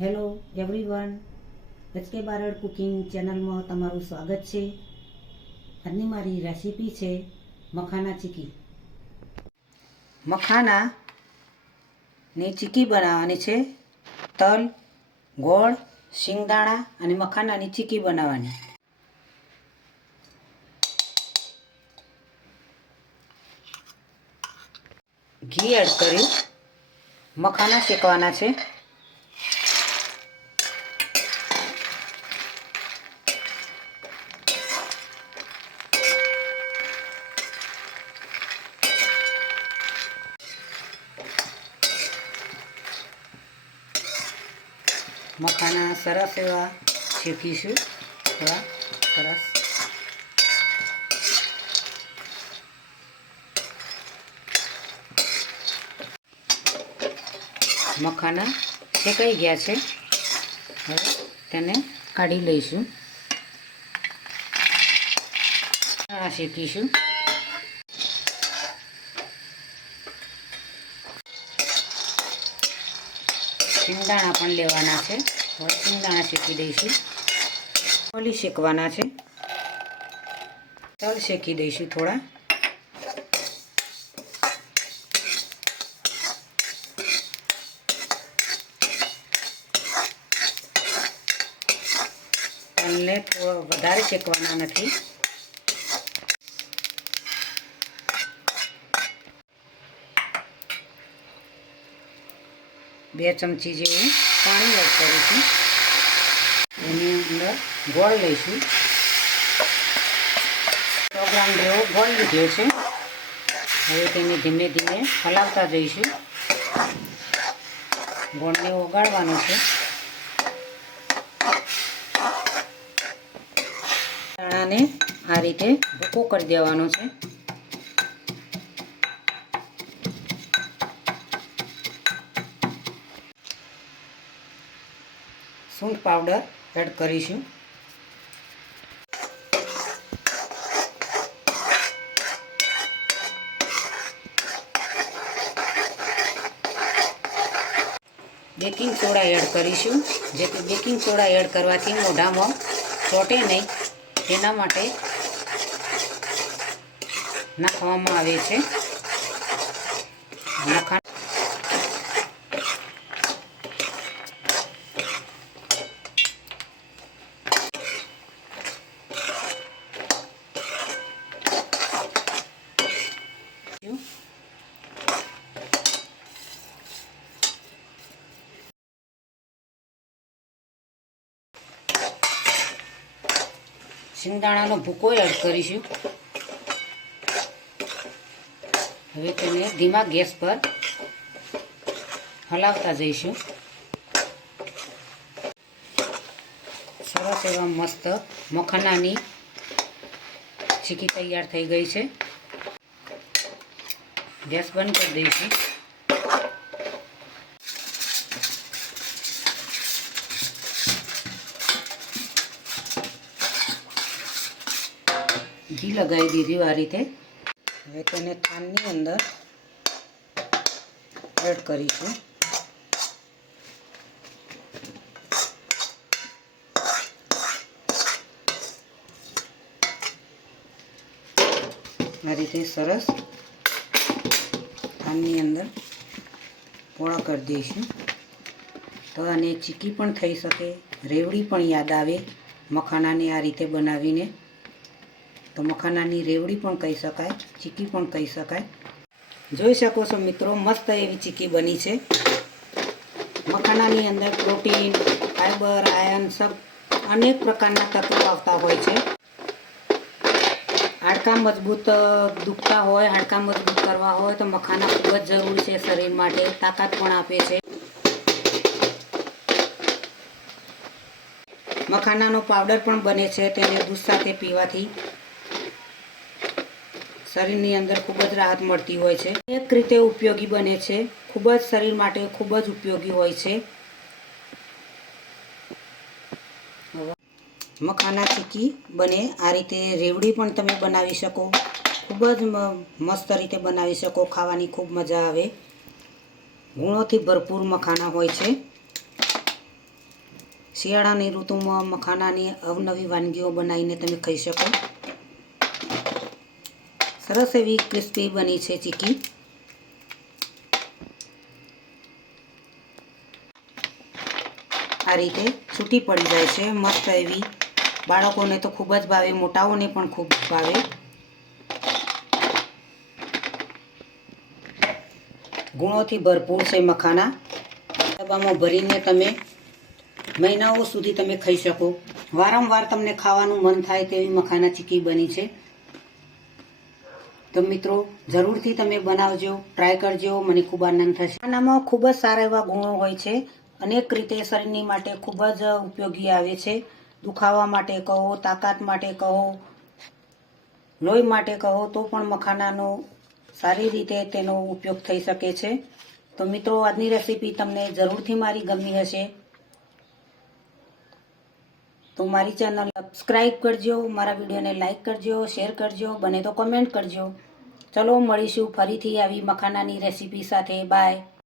Hello everyone, HK Barad cooking ચેનલમાં તમારું સ્વાગત છે। આજની મારી રેસીપી છે મખાના ચીકી। મખાનાની ચીકી બનાવવાની છે। તલ, ગોળ, શિંગદાણા અને મખાનાની ચીકી બનાવવાની। ઘી એડ કરી મખાના શેકવાના છે। મખાના સરસ એવા શેકીશું। એવા સરસ મખાના શેકાઈ ગયા છે। હવે તેને કાઢી લઈશું। શેકીશું। શિંગદાણા પણ લેવાના છે। હવે શિંગદાણા શેકી દઈશું। ઓલી શેકવાના છે। તલ શેકી દઈશું થોડા। તલને થોડો વધારે શેકવાના નથી। બે ચમચી જેવું પાણી એડ કરીશું। એની અંદર ગોળ લઈશું। 100 ગ્રામ જેવો ગોળ લીધો છે। હવે તેને ધીમે ધીમે હલાવતા જઈશું। ગોળને ઓગાળવાનો છે। દાણાને આ રીતે ભૂકો કરી દેવાનો છે। સૂંઠ પાવડર એડ કરીશું। બેકિંગ સોડા એડ કરીશું। જેથી બેકિંગ સોડા એડ કરવાથી મોઢામાં ચોંટે નહીં તેના માટે નાખવામાં આવે છે। શિંગદાણાનો ભૂકો એડ કરીશું। હવે તેને ધીમા ગેસ પર હલાવતા જઈશું। સરસ એવા મસ્ત મખાનાની ચીકી તૈયાર થઈ ગઈ છે। ગેસ બંધ કરી દઈશું। ઘી લગાવી દીધું આ રીતે। હવે તેને થાનની અંદર એડ કરીશું। આ રીતે સરસ થાનની અંદર પોળા કરી દઈશું। તો આને ચીકી પણ થઈ શકે, રેવડી પણ યાદ આવે મખાનાને આ રીતે બનાવીને। તો મખાનાની રેવડી પણ કહી શકાય, ચીકી પણ કહી શકાય। જોઈ શકો છો મિત્રો, મસ્ત એવી ચીકી બની છે। મખાનાની અંદર પ્રોટીન, ફાઈબર, આયર્ન સબ અનેક પ્રકારના તત્વો આવતા હોય છે। હાડકાં મજબૂત દુખતા હોય, હાડકાં મજબૂત કરવા હોય તો મખાના ખૂબ જ જરૂરી છે શરીર માટે। તાકાત પણ આપે છે। મખાનાનો પાવડર પણ બને છે। તેને દૂધ સાથે પીવાથી શરીરની અંદર ખૂબ જ રાહત મળતી હોય છે। એક રીતે ઉપયોગી બને છે। ખૂબ જ શરીર માટે ખૂબ જ ઉપયોગી હોય છે। મખાના ચીકી બને આ રીતે રેવડી પણ તમે બનાવી શકો। ખૂબ જ મસ્ત રીતે બનાવી શકો। ખાવાની ખૂબ મજા આવે। ગુણોથી ભરપૂર મખાના હોય છે। શિયાળાની ઋતુમાં મખાનાની અવનવી વાનગીઓ બનાવીને તમે ખાઈ શકો. સરસ એવી ક્રિસ્પી બની છે ચીકી. આ રીતે છૂટી પડી જાય છે મસ્ત એવી. બાળકોને તો ખૂબ જ ભાવે, મોટાઓને પણ ખૂબ ભાવે. ગુણોથી ભરપૂર છે મખાના. ડબ્બામાં ભરીને તમે મહિનાઓ સુધી તમે ખાઈ શકો. વારંવાર તમને ખાવાનું મન થાય તેવી મખાના ચીકી બની છે. તો મિત્રો જરૂરથી તમે બનાવજો, ટ્રાય કરજો, મને ખૂબ આનંદ થશે. આનામાં ખૂબ જ સારા એવા ગુણો હોય છે. અનેક રીતે શરીરની માટે ખૂબ જ ઉપયોગી આવે છે. દુખાવા માટે કહો, તાકાત માટે કહો, લોહી માટે કહો તો પણ મખાનાનો સારી રીતે તેનો ઉપયોગ થઈ શકે છે. તો મિત્રો આજની રેસીપી તમને જરૂરથી મારી ગમી હશે. તો મારી ચેનલ સબસ્ક્રાઈબ કરજો, મારા વિડીયોને લાઈક કરજો, શેર કરજો, બને તો કમેન્ટ કરજો. ચલો મળીશું ફરીથી આવી મખાનાની રેસીપી સાથે. બાય.